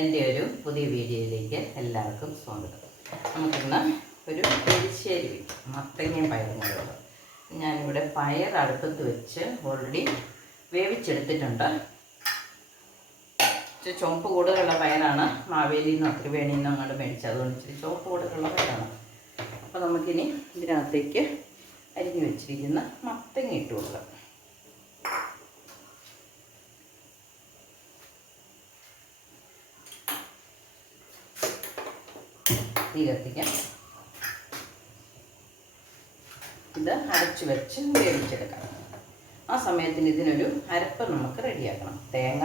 എൻ്റെ ഒരു പുതിയ വീഡിയോയിലേക്ക് എല്ലാവർക്കും സ്വാഗതം. നമുക്കിന്ന് ഒരു എരിശ്ശേരി വയ്ക്കും. മത്തങ്ങയും പയറും കൂടെയുള്ളത്. ഞാനിവിടെ പയർ അടുപ്പത്ത് വെച്ച് ഓൾറെഡി വേവിച്ചെടുത്തിട്ടുണ്ട്. ഇച്ചിരി ചുവപ്പ് കൂടുതലുള്ള പയറാണ്. മാവേലിയിൽ നിന്നോ ത്രിവേണിയിൽ നിന്നോ അങ്ങോട്ട് മേടിച്ചത്. അതുകൊണ്ട് ഇച്ചിരി ചുവപ്പ് കൂടുതലുള്ള പയറാണ്. അപ്പോൾ നമുക്കിനി ഇതിനകത്തേക്ക് അരിഞ്ഞു വെച്ചിരിക്കുന്ന മത്തങ്ങ ഇട്ട് കൊടുക്കാം. തീ കത്തിക്കാം. ഇത് അടച്ചു വെച്ച് വേവിച്ചെടുക്കാം. ആ സമയത്തിന് ഇതിനൊരു അരപ്പ് നമുക്ക് റെഡിയാക്കണം. തേങ്ങ,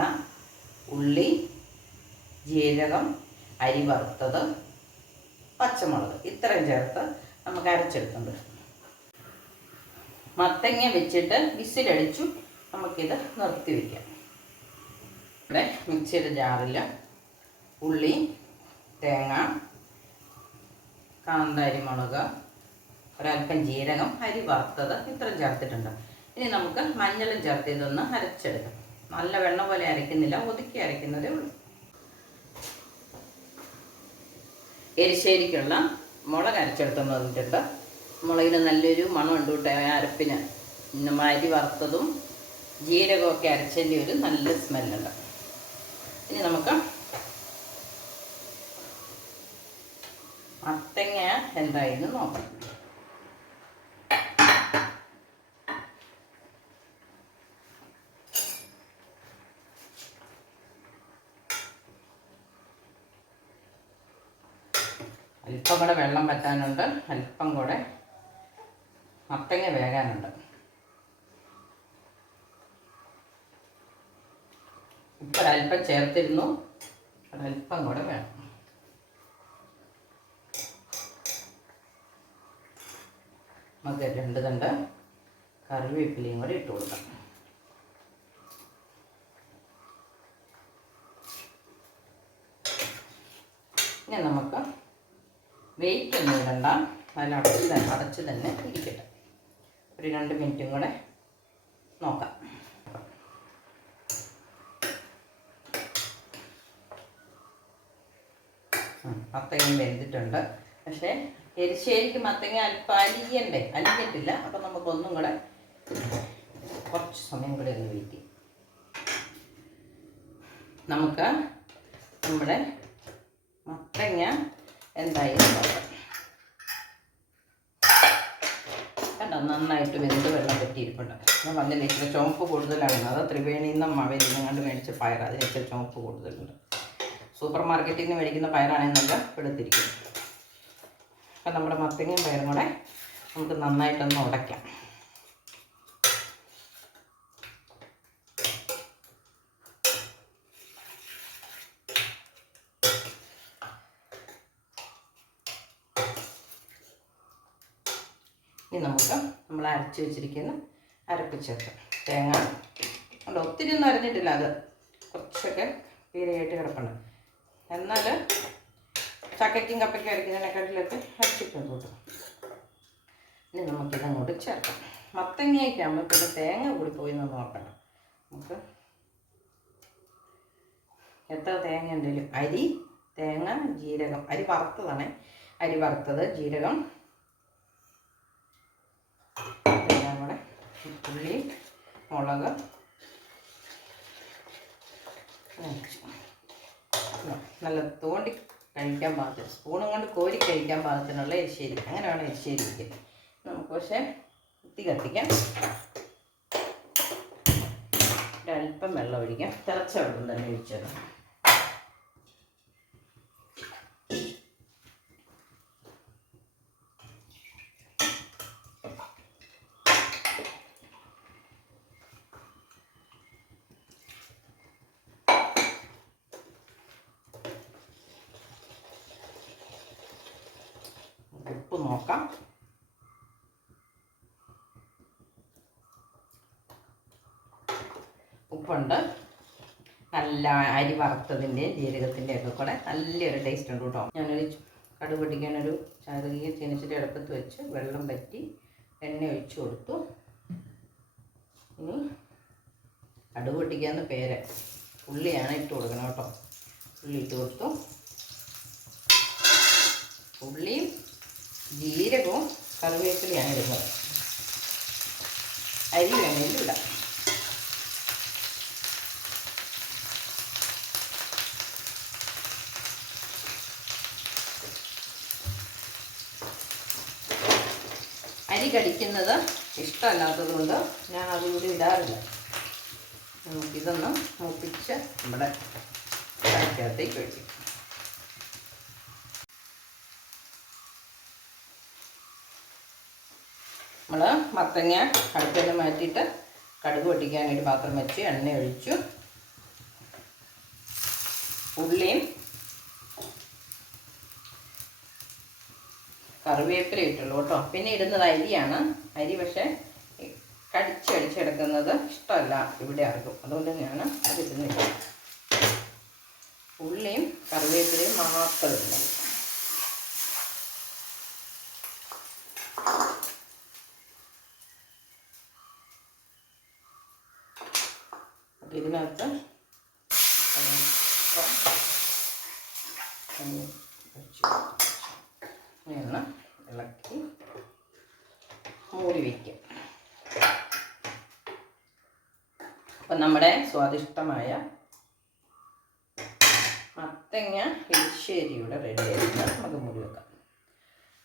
ഉള്ളി, ജീരകം, അരി വറുത്തത്, പച്ചമുളക് ഇത്രയും ചേർത്ത് നമുക്ക് അരച്ചെടുക്കുന്നത്. മത്തങ്ങ വെച്ചിട്ട് വിസിലടിച്ചു നമുക്കിത് നിർത്തി വയ്ക്കാം. ഇവിടെ മിക്സിയുടെ ജാറിൽ ഉള്ളി, തേങ്ങ, കാന്താരി മുളക്, ഒരൽപ്പം ജീരകം, അരി വറുത്തത് ഇത്രയും ചേർത്തിട്ടുണ്ട്. ഇനി നമുക്ക് മഞ്ഞളും ചേർത്ത് ഇതൊന്ന് അരച്ചെടുക്കാം. നല്ല വെണ്ണ പോലെ അരയ്ക്കുന്നില്ല, ഒതുക്കി അരയ്ക്കുന്നതേ ഉള്ളൂ. എരിശ്ശേരിക്കുള്ള മുളക് അരച്ചെടുത്തെന്ന് പറഞ്ഞിട്ടുണ്ട്. മുളകിന് നല്ലൊരു മണമുണ്ട് കേട്ടോ. അരപ്പിന് അരി വറുത്തതും ജീരകമൊക്കെ അരച്ചതിൻ്റെ ഒരു നല്ല സ്മെല്ലുണ്ട്. ഇനി നമുക്ക് മത്തങ്ങ എന്തായിരുന്നു നോക്കാം. അല്പം കൂടെ വെള്ളം പറ്റാനുണ്ട്, അല്പം കൂടെ മത്തങ്ങ വേകാനുണ്ട്. ഇപ്പം ഒരല്പം ചേർത്തിരുന്നു, ഒരല്പം കൂടെ വേണം. നമുക്ക് 2 തണ്ട് കറിവേപ്പിലയും കൂടെ ഇട്ട് കൊടുക്കാം. ഇനി നമുക്ക് വെയിറ്റ് ഒന്നും ഇടണ്ട, അടച്ച് തന്നെ ഇരിക്കട്ടെ. ഒരു 2 മിനിറ്റും കൂടെ നോക്കാം. മത്തങ്ങ വെന്തിട്ടുണ്ട്. പക്ഷേ എരിശ്ശേരിക്ക് മത്തങ്ങ അല്പം അലിഞ്ഞിട്ടില്ല. അപ്പം നമുക്കൊന്നും കൂടെ കുറച്ച് സമയം കൂടെ ഒന്ന് വെയിറ്റ് ചെയ്യും. നമുക്ക് നമ്മുടെ മത്തങ്ങ എന്തായി നോക്കാം. കണ്ടോ, നന്നായിട്ട് വെന്ത് വെള്ളം പറ്റിയിരിപ്പുണ്ട്. ഞാൻ പറഞ്ഞില്ല ഇച്ചിരി ചുവപ്പ് കൂടുതലാണ്. അത് ത്രിവേണിയിൽ നിന്നും മാവേലിയിൽ നിന്നും കണ്ട് മേടിച്ച പയർ, അതിന് ഇച്ചിരി ചുവപ്പ് കൂടുതലുണ്ട്. സൂപ്പർ മാർക്കറ്റിൽ നിന്ന് മേടിക്കുന്ന പയറാണെങ്കിൽ നല്ല വെളുത്തിരിക്കും. അപ്പം നമ്മുടെ മത്തങ്ങയും പയറും കൂടെ നമുക്ക് നന്നായിട്ടൊന്ന് ഉടയ്ക്കാം. ഇനി നമുക്ക് നമ്മൾ അരച്ച് വെച്ചിരിക്കുന്ന അരപ്പ് ചേർക്കാം. തേങ്ങ ഉണ്ട്, ഒത്തിരി ഒന്നും അരഞ്ഞിട്ടില്ല, അത് കുറച്ചൊക്കെ പീരയായിട്ട് കിടപ്പുണ്ട്. എന്നാൽ ചക്കയ്ക്കും കപ്പയ്ക്കും അരയ്ക്കുന്നതിനെക്കാട്ടിലൊക്കെ അരച്ചിട്ട് കൂട്ടും. ഇനി നമുക്കിതങ്ങോട്ട് ചേർക്കാം. മത്തങ്ങയൊക്കെ ആകുമ്പോൾ പിന്നെ തേങ്ങ കൂടി പോയി എന്ന് നോക്കണം. നമുക്ക് എത്ര തേങ്ങ ഉണ്ടെങ്കിലും അരി, തേങ്ങ, ജീരകം, അരി വറുത്തതാണ്, അരി വറുത്തത്, ജീരകം, എല്ലാം കൂടെ, ഉള്ളി, മുളക്, നല്ല തോണ്ടി കഴിക്കാൻ പാകത്തിന്, സ്പൂണും കൊണ്ട് കോരി കഴിക്കാൻ പാകത്തിനുള്ള എരിശ്ശേരി. അങ്ങനെ വേണം എരിശ്ശേരി വയ്ക്കാൻ. നമുക്ക് പക്ഷേ തീ കത്തിക്കാം. ഒരല്പം വെള്ളം ഒഴിക്കാം. തിളച്ച വെള്ളം തന്നെ ഒഴിച്ചത്. ഉപ്പ് നോക്കാം. ഉപ്പുണ്ട്. നല്ല അരി വറുത്തതിൻ്റെയും ജീരകത്തിൻ്റെ ഒക്കെ കൂടെ നല്ലൊരു ടേസ്റ്റ് ഉണ്ട് കേട്ടോ. ഞാനൊരു കടുക് പൊട്ടിക്കാനൊരു ചെറിയ ചീനച്ചട്ടി അടുപ്പത്ത് വെച്ച് വെള്ളം പറ്റി എണ്ണ ഒഴിച്ചു കൊടുത്തു. ഇനി കടുക് പൊട്ടിക്കാന്ന് പേര്, ഉള്ളിയാണ് ഇട്ട് കൊടുക്കണം കേട്ടോ. ഉള്ളി ഇട്ട് കൊടുത്തു. ഉള്ളിയും ജീരകവും കറിവേപ്പിലയാണ് ഇടുന്നത്. അരി വേണമെങ്കിലും ഇടാം. അരി കടിക്കുന്നത് ഇഷ്ടമല്ലാത്തത് കൊണ്ട് ഞാൻ അതുകൂടി ഇടാറില്ല. നമുക്കിതൊന്ന് മൂപ്പിച്ച് നമ്മുടെ കറിക്കകത്തേക്ക് ഒഴിക്കും. നമ്മൾ മത്തങ്ങ അടുപ്പിൽ മാറ്റിയിട്ട് കടുക് പൊട്ടിക്കാനായിട്ട് പാത്രം വെച്ച് എണ്ണ ഒഴിച്ചു. ഉള്ളിയും കറിവേപ്പില ഇട്ടുള്ളൂ കേട്ടോ. പിന്നെ ഇടുന്നത് അരിയാണ്. അരി പക്ഷേ കടിച്ചെടുക്കുന്നത് ഇഷ്ടമല്ല ഇവിടെ ആർക്കും, അതുകൊണ്ട് ഞാൻ അതിടുന്നില്ല. ഉള്ളിയും കറിവേപ്പിലയും മാത്രം ഇടുന്നത്. അപ്പം ഇതിനകത്ത് ഇങ്ങനെ ഇളക്കി മൂടി വയ്ക്കും. അപ്പം നമ്മുടെ സ്വാദിഷ്ടമായ മത്തങ്ങ എരിശ്ശേരിയുടെ റെഡി ആയിട്ട് നമുക്ക് മൂടി വെക്കാം.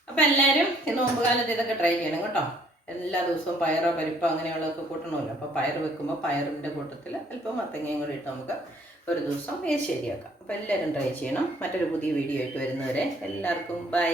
അപ്പം എല്ലാവരും ഈ നോമ്പുകാലത്ത് ഇതൊക്കെ ട്രൈ ചെയ്യണം കേട്ടോ. എല്ലാ ദിവസവും പയറോ പരിപ്പോ അങ്ങനെയുള്ളതൊക്കെ കൂട്ടണമല്ലോ. അപ്പോൾ പയർ വെക്കുമ്പോൾ പയറിൻ്റെ കൂട്ടത്തിൽ അല്പം മത്തങ്ങയും കൂടി ഇട്ട് നമുക്ക് ഒരു ദിവസം എരിശ്ശേരിയാക്കാം. അപ്പോൾ എല്ലാവരും ട്രൈ ചെയ്യണം. മറ്റൊരു പുതിയ വീഡിയോ ആയിട്ട് വരുന്നവരെ എല്ലാവർക്കും ബൈ.